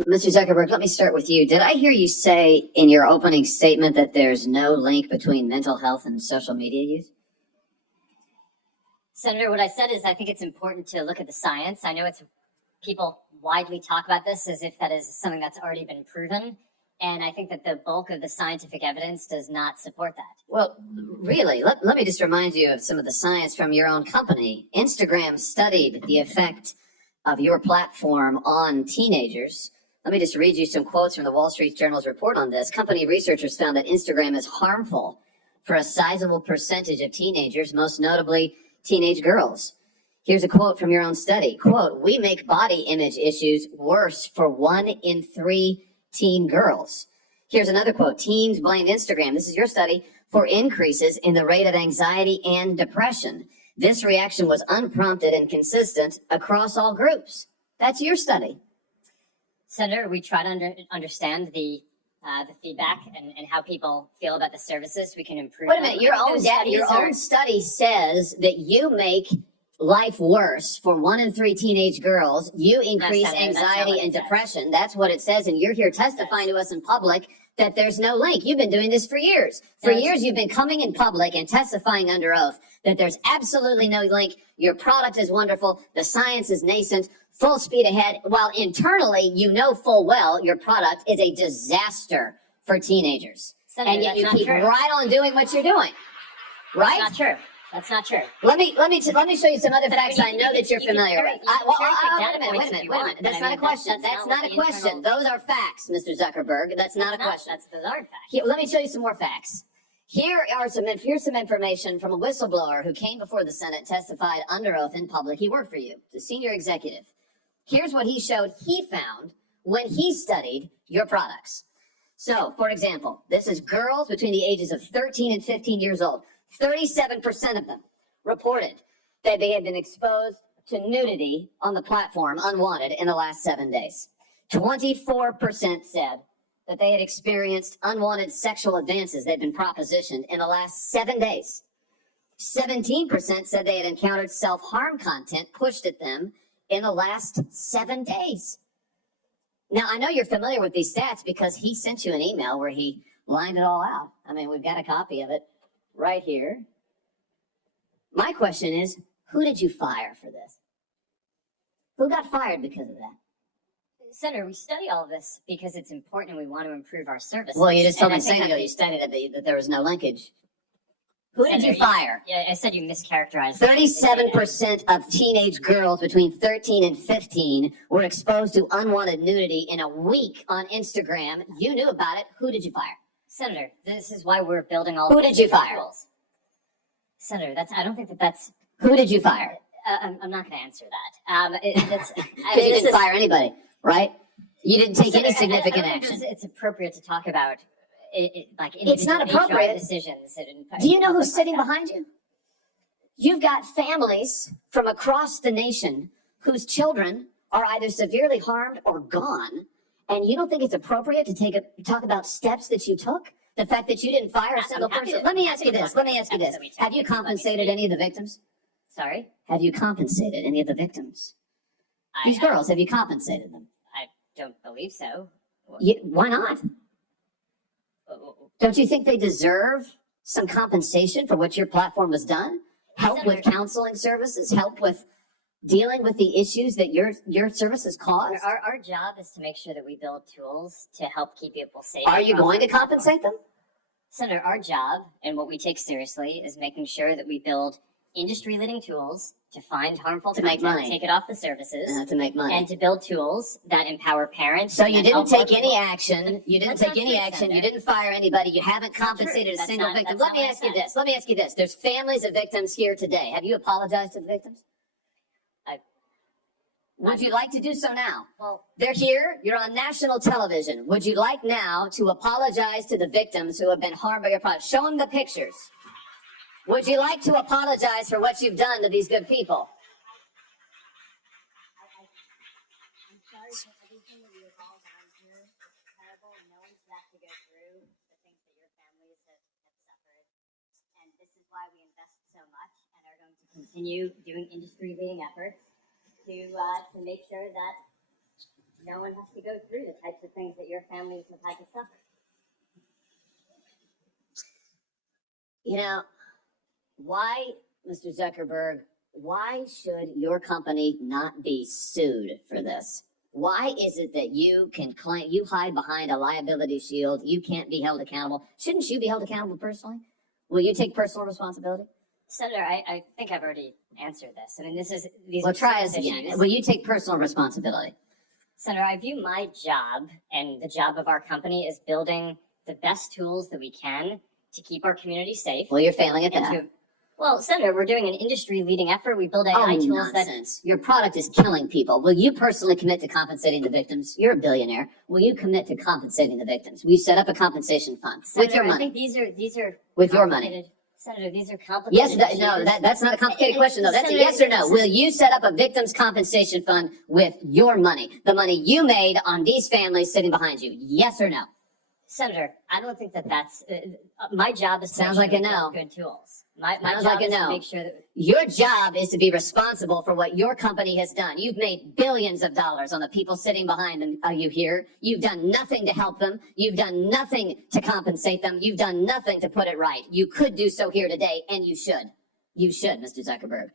Mr. Zuckerberg, let me start with you. Did I hear you say in your opening statement that there's no link between mental health and social media use? Senator, what I said is I think it's important to look at the science. I know people widely talk about this as if that is something that's already been proven. And I think that the bulk of the scientific evidence does not support that. Well, really, let me just remind you of some of the science from your own company. Instagram studied the effect of your platform on teenagers. Let me just read you some quotes from the Wall Street Journal's report on this. Company researchers found that Instagram is harmful for a sizable percentage of teenagers, most notably teenage girls. Here's a quote from your own study. Quote, "We make body image issues worse for 1 in 3 teen girls." Here's another quote. "Teens blame Instagram," this is your study, "for increases in the rate of anxiety and depression. This reaction was unprompted and consistent across all groups." That's your study. Senator, we try to understand the feedback and how people feel about the services. We can improve. Wait a minute, your own study says that you make life worse for 1 in 3 teenage girls. You increase anxiety and depression. That's what it says, and you're here testifying to us in public that there's no link. You've been doing this for years. For years, you've been coming in public and testifying under oath that there's absolutely no link. Your product is wonderful. The science is nascent. Full speed ahead, while internally you know full well your product is a disaster for teenagers. Senator, and yet you keep right on doing what you're doing. Right? That's not true. That's not true. Let me show you some other facts I know that you're familiar with. Wait a minute. That's not a question. That's not a question. Those are facts, Mr. Zuckerberg. That's not a question. Those aren't facts. Let me show you some more facts. Here's some information from a whistleblower who came before the Senate, testified under oath in public. He worked for you, the senior executive. Here's what he found when he studied your products. So, for example, this is girls between the ages of 13 and 15 years old. 37% of them reported that they had been exposed to nudity on the platform unwanted in the last 7 days. 24% said that they had experienced unwanted sexual advances they'd been propositioned in the last 7 days. 17% said they had encountered self-harm content pushed at them in the last 7 days. Now, I know you're familiar with these stats because he sent you an email where he lined it all out. I mean, we've got a copy of it right here. My question is, who did you fire for this? Who got fired because of that? Senator, we study all of this because it's important and we want to improve our services. Well, you just told me a second ago you studied that there was no linkage. Who did you fire? Yeah, I said you mischaracterized. 37% of teenage girls between 13 and 15 were exposed to unwanted nudity in a week on Instagram. You knew about it. Who did you fire? Senator, this is why we're building all. Who did you fire? Tools. Senator, I don't think that's. Who did you fire? I'm not going to answer that. You didn't fire anybody, right? You didn't take any significant action. It's appropriate to talk about. It's not appropriate. Decisions. Do you know who's sitting behind you? You've got families from across the nation whose children are either severely harmed or gone, and you don't think it's appropriate to talk about steps that you took? The fact that you didn't fire a single person? Let me ask you this. Have you compensated any of the victims? Sorry? Have you compensated any of the victims? These girls, have you compensated them? I don't believe so. Why not? Don't you think they deserve some compensation for what your platform has done? Help with counseling services? Help with dealing with the issues that your services cause? Our job is to make sure that we build tools to help keep people safe. Are you going to compensate them? Senator, our job and what we take seriously is making sure that we build industry-leading tools to find harmful content, make money, take it off the services, to make money, and to build tools that empower parents. So you didn't take any action. You didn't take any action. You didn't fire anybody. You haven't compensated a single victim. Let me ask you this. There's families of victims here today. Have you apologized to the victims? Would you like to do so now? Well, they're here. You're on national television. Would you like now to apologize to the victims who have been harmed by your product? Show them the pictures. Would you like to apologize for what you've done to these good people? I'm sorry for everything that we have all gone through. It's terrible, and no one's got to go through the things that your families have suffered. And this is why we invest so much and are going to continue doing industry-leading efforts to make sure that no one has to go through the types of things that your families have had to suffer. You know, why, Mr. Zuckerberg, why should your company not be sued for this? Why is it that you can claim, you hide behind a liability shield, you can't be held accountable? Shouldn't you be held accountable personally? Will you take personal responsibility? Senator, I think I've already answered this. I mean, these Well, are try us serious again. issues. Will you take personal responsibility? Senator, I view my job and the job of our company as building the best tools that we can to keep our community safe. Well, you're failing at and that. Well, Senator, we're doing an industry-leading effort. We build AI tools nonsense. Your product is killing people. Will you personally commit to compensating the victims? You're a billionaire. Will you commit to compensating the victims? Will you set up a compensation fund Senator, with your I money? think these are With your money. complicated- Senator, these are complicated. Yes, no, that's not a complicated question, though. That's a Senator, yes or no. Will you set up a victims compensation fund with your money? The money you made on these families sitting behind you. Yes or no? Senator, I don't think that's my job is to Sounds make like sure a we no. build good tools. My Sounds job like a is no. to make sure that Your job is to be responsible for what your company has done. You've made billions of dollars on the people sitting behind them. Are you here? You've done nothing to help them. You've done nothing to compensate them. You've done nothing to put it right. You could do so here today, and you should. You should, Mr. Zuckerberg.